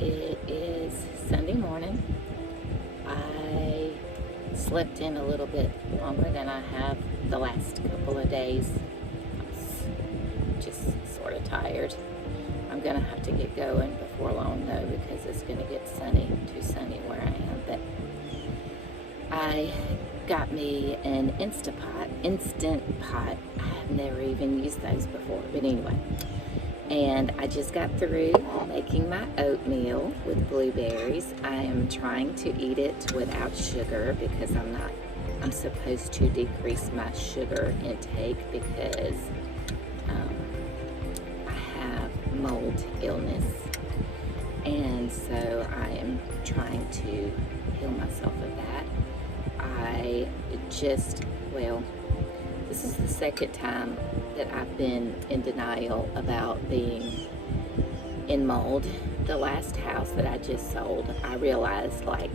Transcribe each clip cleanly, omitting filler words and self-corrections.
It is Sunday morning. I slept in a little bit longer than I have the last couple of days. I was just sort of tired. I'm gonna have to get going before long though, because it's gonna get too sunny where I am. But I got me an instant pot. I have never even used those before, but anyway. And I just got through making my oatmeal with blueberries. I am trying to eat it without sugar because I'm supposed to decrease my sugar intake because I have mold illness. And so I am trying to heal myself of that. This is the second time that I've been in denial about being in mold. The last house that I just sold, I realized, like,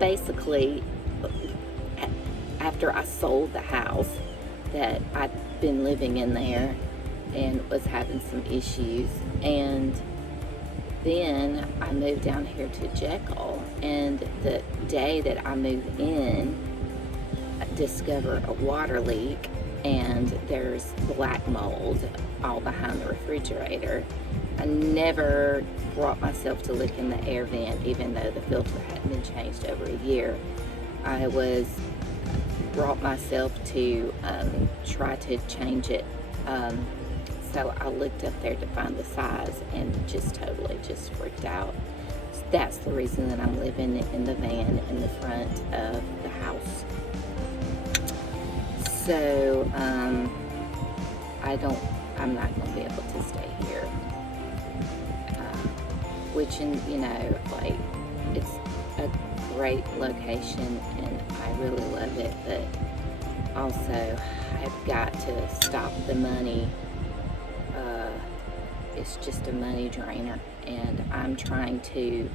basically after I sold the house, that I'd been living in there and was having some issues. And then I moved down here to Jekyll, and the day that I moved in, I discovered a water leak, and there's black mold all behind the refrigerator. I never brought myself to look in the air vent, even though the filter hadn't been changed over a year. I brought myself to try to change it. So I looked up there to find the size and totally freaked out. So that's the reason that I'm living in the van in the front of the house. So I'm not going to be able to stay here. It's a great location and I really love it, but also I've got to stop the money. It's just a money drainer, and I'm trying to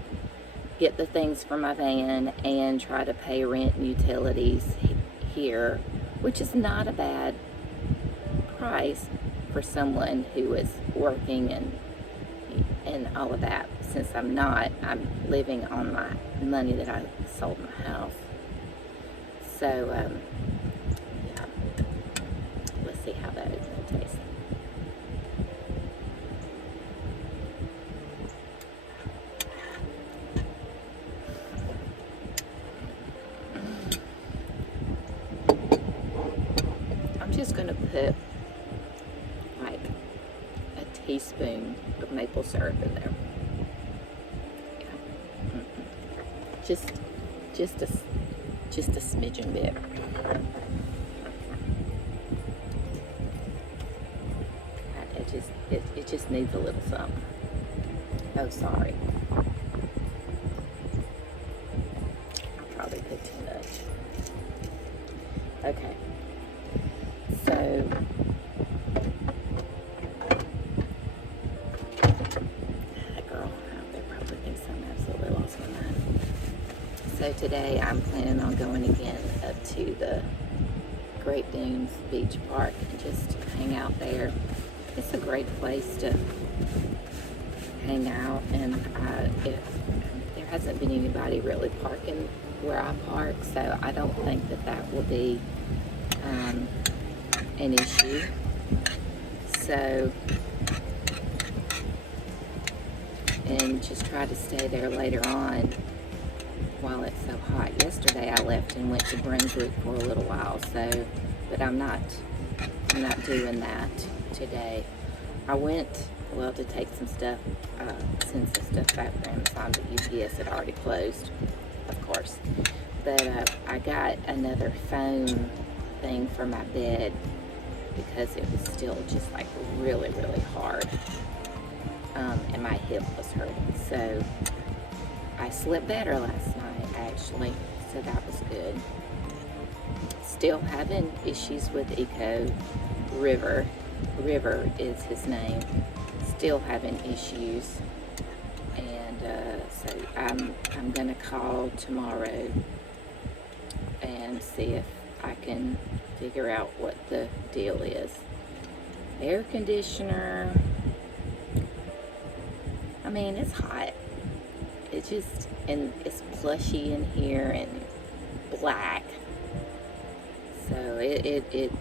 get the things for my van and try to pay rent and utilities here, which is not a bad price for someone who is working and all of that. Since I'm living on my money that I sold my house. So yeah, let's see how that is going to taste. I'm just going to put like a teaspoon of maple syrup in there. Yeah. Just a smidgen bit. It just needs a little something. Oh, sorry. I probably put too much. Okay. So that girl out there probably thinks I'm absolutely lost my mind. So today I'm planning on going again up to the Great Dunes Beach Park and just hang out there. It's a great place to hang out, and there hasn't been anybody really parking where I park, so I don't think that will be an issue. So, and just try to stay there later on while it's so hot. Yesterday I left and went to Brunswick for a little while, but I'm not doing that today. I went to take some stuff, send some stuff back for Amazon, but UPS had already closed, of course. But I got another foam thing for my bed because it was still just like really, really hard, and my hip was hurting. So I slept better last night, actually, so that was good. Still having issues with Eco. River is his name. Still having issues, and so I'm gonna call tomorrow and see if I can figure out what the deal is. Air conditioner, I'm mean, it's hot. It just, and it's plushy in here and black. So it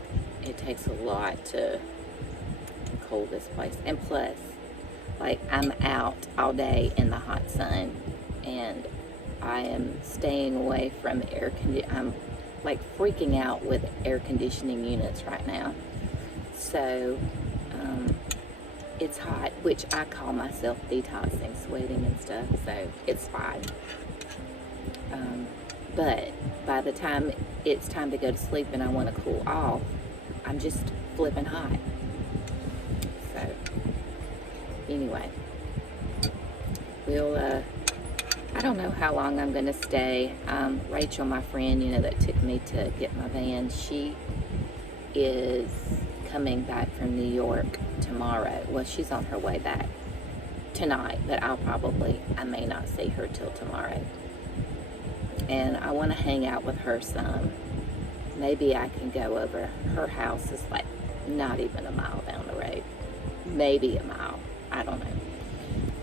takes a lot to cool this place. And plus, like, I'm out all day in the hot sun, and I am staying away from I'm like freaking out with air conditioning units right now. So it's hot, which I call myself detoxing, sweating and stuff, so it's fine. But by the time it's time to go to sleep and I want to cool off, I'm just flipping hot. So anyway, I don't know how long I'm going to stay. Rachel, my friend, that took me to get my van, she is coming back from New York tomorrow. Well, she's on her way back tonight, but I may not see her till tomorrow. And I want to hang out with her some. Maybe I can go over. Her house is like not even a mile down the road. Maybe a mile. I don't know.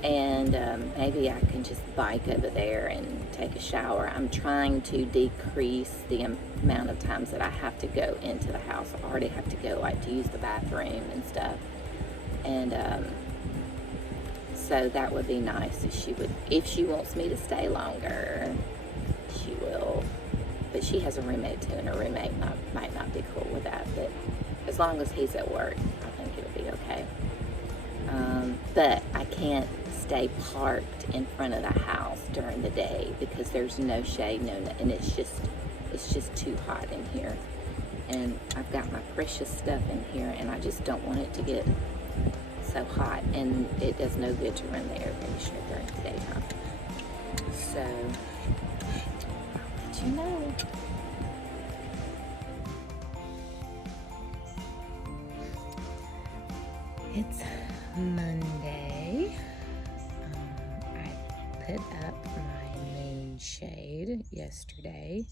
And maybe I can just bike over there and take a shower. I'm trying to decrease the amount of times that I have to go into the house. I already have to go like to use the bathroom and stuff. And so that would be nice if she wants me to stay longer, she will. But she has a roommate too, and her roommate might not be cool with that. But as long as he's at work, I think it'll be okay. But I can't stay parked in front of the house during the day because there's no shade, and it's just too hot in here. And I've got my precious stuff in here, and I just don't want it to get so hot, and it does no good to run the air conditioner during the daytime. So I'll let you know. It's Monday. I put up my moon shade yesterday.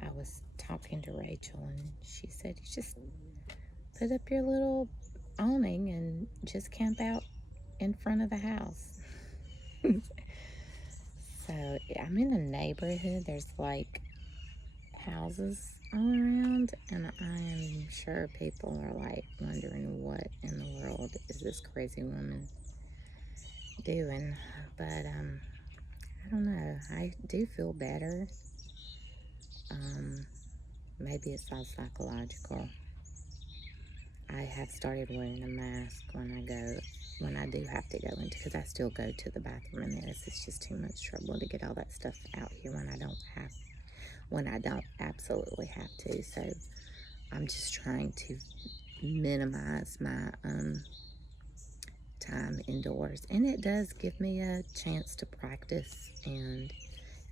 I was talking to Rachel, and she said, you just put up your little awning and just camp out in front of the house. So I'm in a neighborhood. There's like houses all around, and I am sure people are like wondering what in the world is this crazy woman doing. But I don't know. I do feel better. Maybe it's all psychological. I have started wearing a mask when I do have to go into, because I still go to the bathroom in there. It's just too much trouble to get all that stuff out here when I don't absolutely have to. So I'm just trying to minimize my time indoors, and it does give me a chance to practice and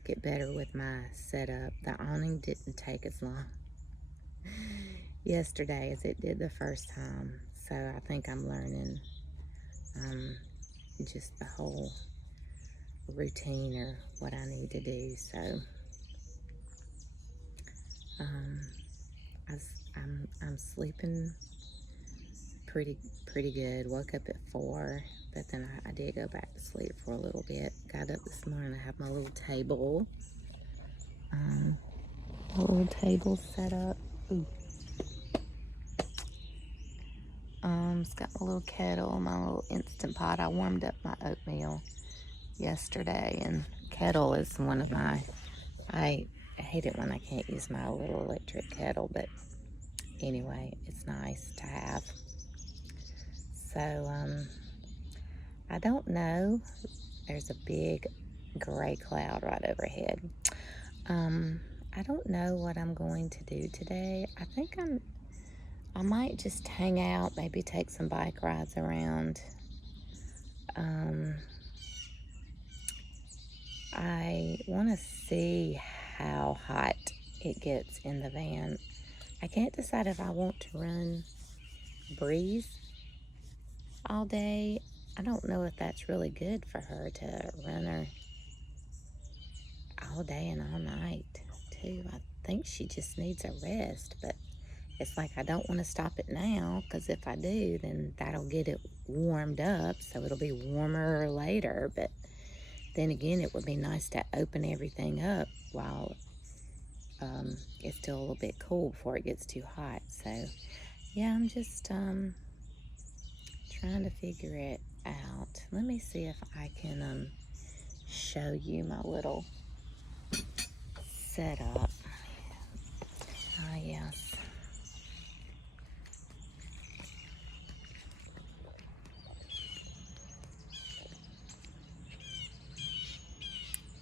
get better with my setup. The awning didn't take as long yesterday as it did the first time, so I think I'm learning just the whole routine or what I need to do. So I'm sleeping pretty good. Woke up at 4, but then I did go back to sleep for a little bit. Got up this morning. I have my little table, set up. Ooh. It's got my little kettle, my little Instant Pot. I warmed up my oatmeal yesterday, and kettle is one of my, I hate it when I can't use my little electric kettle, but anyway, it's nice to have. So, I don't know. There's a big gray cloud right overhead. I don't know what I'm going to do today. I think I might just hang out, maybe take some bike rides around. I want to see how hot it gets in the van. I can't decide if I want to run Breeze all day. I don't know if that's really good for her to run her all day and all night too. I think she just needs a rest, but it's like I don't want to stop it now, because if I do, then that'll get it warmed up, so it'll be warmer later. But then again, it would be nice to open everything up while it's still a little bit cool before it gets too hot. So yeah, I'm just trying to figure it out. Let me see if I can show you my little setup. Ah, yes.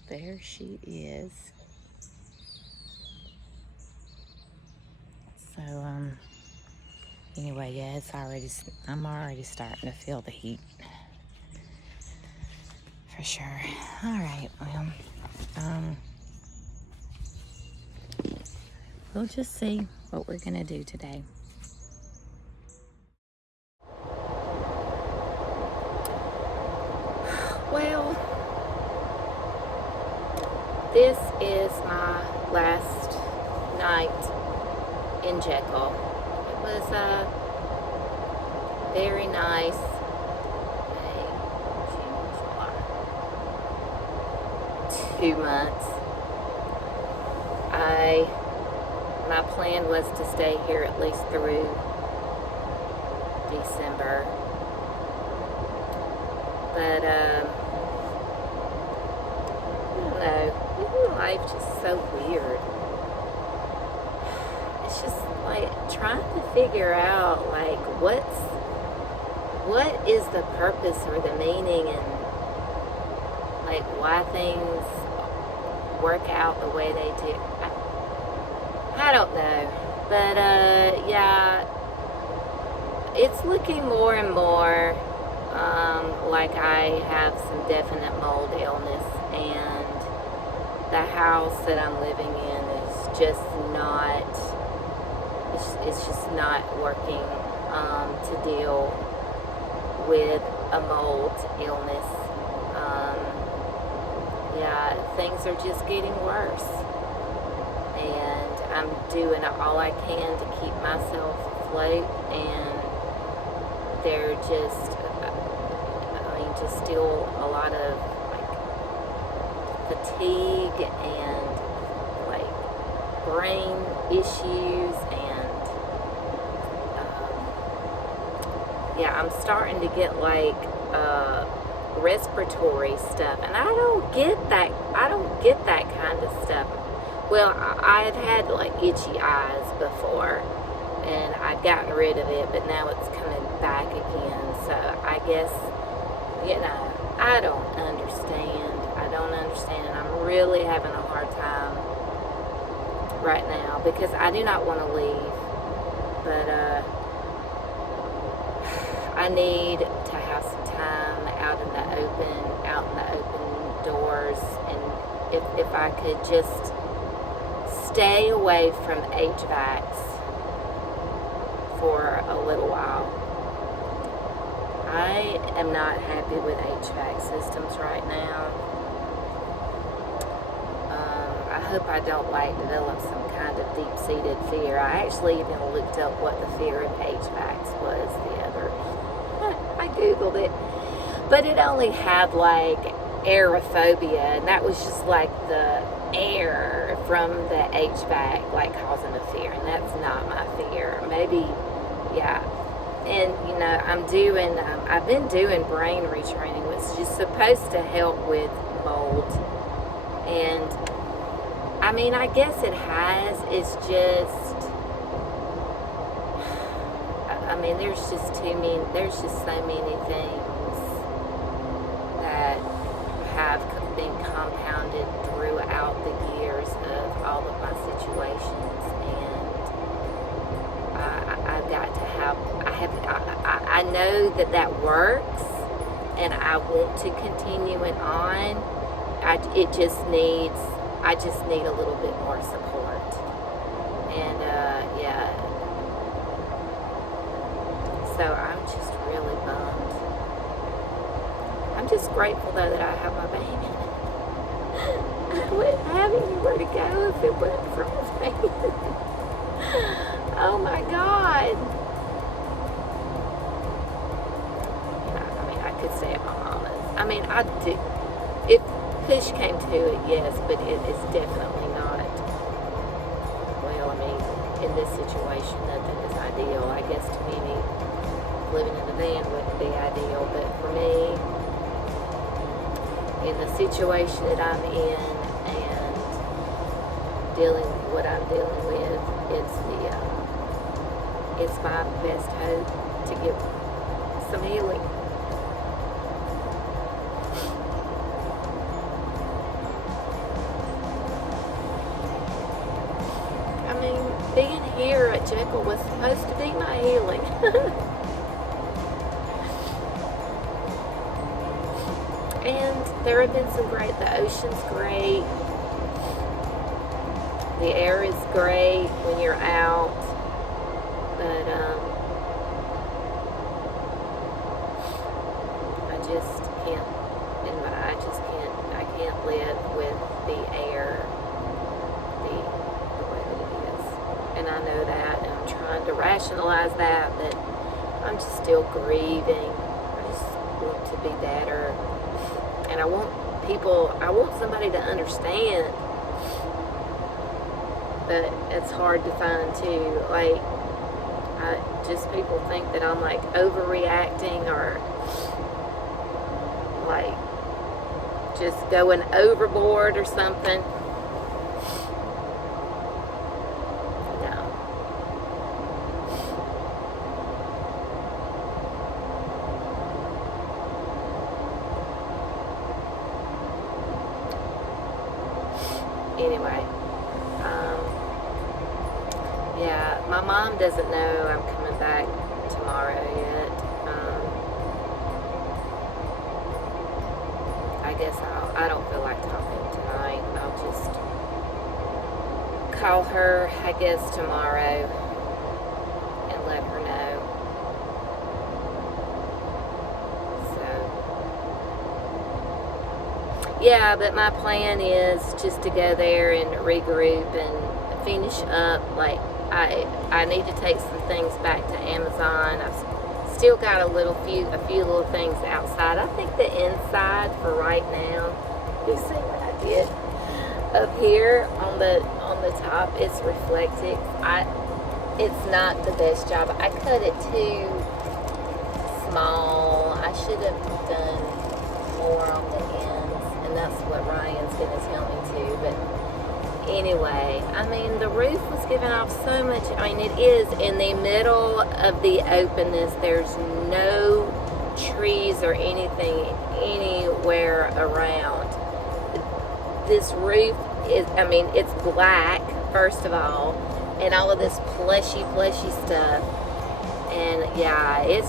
There she is. So, anyway, yeah, I'm already starting to feel the heat. For sure. All right, well, we'll just see what we're gonna do today. Well, this is my last night in Jekyll. It was very nice. May, June, July. 2 months. My plan was to stay here at least through December. But I don't know. Life's just so weird. It's just like trying to figure out like what is the purpose or the meaning, and like why things work out the way they do. I don't know. But yeah, it's looking more and more like I have some definite mold illness, and the house that I'm living in is just not, it's just not working to deal with a mold illness. Yeah, things are just getting worse, and I'm doing all I can to keep myself afloat, and they're just, just still a lot of like fatigue and like brain issues, and yeah, I'm starting to get like respiratory stuff, and I don't get that kind of stuff. Well, I've had like itchy eyes before, and I'd gotten rid of it, but now it's coming back again. So I guess, I don't understand. And I'm really having a hard time right now, because I do not want to leave, but I need to have some time out in the open doors, and if I could just stay away from HVACs for a little while. I am not happy with HVAC systems right now. I hope I don't develop some kind of deep-seated fear. I actually even looked up what the fear of HVACs was I Googled it, but it only had like aerophobia, and that was just like the air from the HVAC like causing a fear, and that's not my fear. Maybe, yeah. And I've been doing brain retraining, which is supposed to help with mold, and I mean, I guess it has. It's just, I mean, there's just so many things that have been compounded throughout the years of all of my situations, and I've got to I know that works, and I want to continue it on. I just need a little bit more support, and yeah. So I'm just really bummed. I'm just grateful though that I have my baby. I wouldn't have anywhere to go if it wasn't for my baby. Oh my God. I mean, I could stay at my mama's. I mean, I do. If push came to it, yes, but it is definitely not. Well, I mean, in this situation, nothing is ideal. I guess to many, living in a van wouldn't be ideal, but for me, in the situation that I'm in and dealing with what I'm dealing with, it's my best hope to get some healing. I mean, being here at Jekyll was supposed to be my healing. And there have been some great, the ocean's great, the air is great when you're out, but I can't live with the air the way that it is, and I know that, and I'm trying to rationalize that, but I'm just still grieving. I just want to be better. And I want somebody to understand, but it's hard to find too. Like, just people think that I'm like overreacting or like just going overboard or something. No. Anyway, yeah, my mom doesn't know I'm coming back tomorrow yet. I guess I don't feel like talking tonight. I'll just call her, I guess, tomorrow and let her know. So, yeah, but my plan is just to go there and regroup and finish up. Like, I need to take some things back to Amazon. I've still got a few little things outside. I think the inside for right now, you see what I did up here on the top, it's reflective. It's not the best job. I cut it too small. I should have done more on the ends, and that's what Ryan's gonna tell me to. But anyway, I mean, the roof was giving off so much. I mean, it is in the middle of the openness. There's no trees or anything anywhere around. This roof is, I mean, it's black, first of all, and all of this plushy stuff. And yeah, it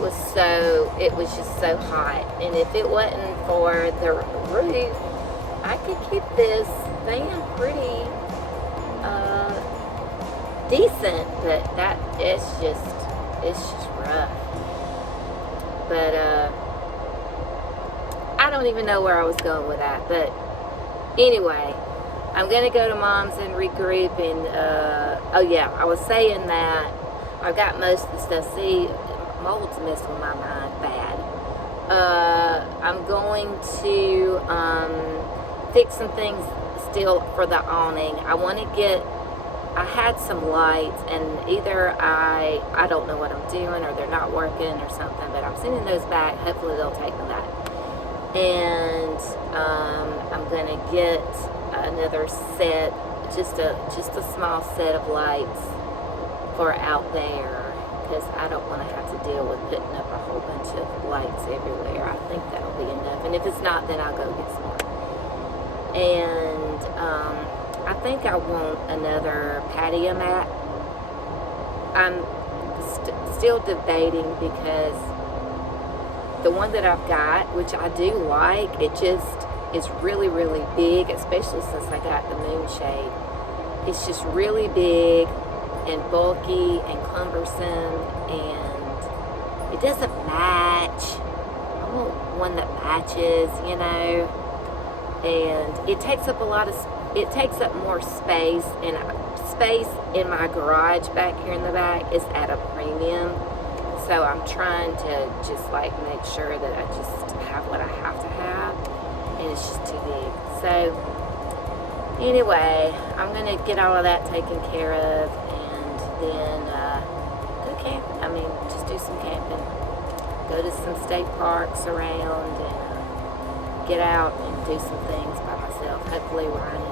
was just so hot. And if it wasn't for the roof, I could keep this van pretty decent, but it's just rough. But I don't even know where I was going with that. But anyway, I'm gonna go to Mom's and regroup. And oh yeah, I was saying that I got most of the stuff. See, mold's messing with my mind bad. I'm going to fix some things still for the awning. I had some lights, and either I don't know what I'm doing, or they're not working or something, but I'm sending those back. Hopefully they'll take them back. And I'm gonna get another set, just a small set of lights for out there, because I don't want to have to deal with putting up a whole bunch of lights everywhere. I think that'll be enough, and if it's not, then I'll go get some more. And I think I want another patio mat. I'm still debating, because the one that I've got, which I do like, it just is really, really big, especially since I got the moonshade. It's just really big and bulky and cumbersome, and it doesn't match. I want one that matches, you know. and it takes up more space, and space in my garage back here in the back is at a premium. So I'm trying to just like make sure that I just have what I have to have, and it's just too big. So anyway, I'm gonna get all of that taken care of, and then go camp. I mean, just do some camping. Go to some state parks around and get out and do some things by myself. Hopefully Ryan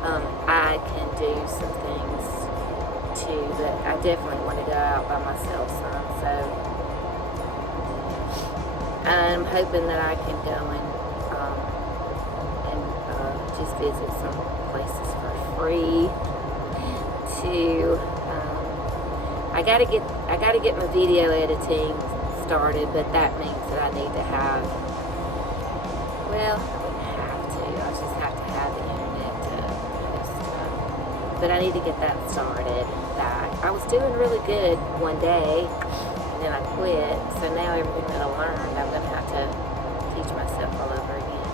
and I can do some things too, but I definitely want to go out by myself some. So I'm hoping that I can go and just visit some places for free too. I gotta get my video editing started, but that means that I need to have, well, I wouldn't have to, I just have to have the internet to post stuff. But I need to get that started back. I was doing really good one day, and then I quit, so now everything that I learned, I'm gonna have to teach myself all over again.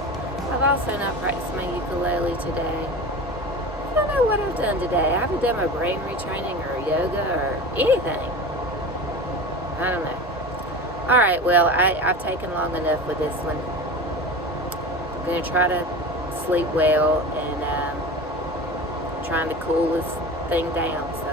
I've also not practiced my ukulele today. I don't know what I've done today. I haven't done my brain retraining or yoga or anything. I don't know. Alright, well, I've taken long enough with this one. I'm going to try to sleep well, and trying to cool this thing down. So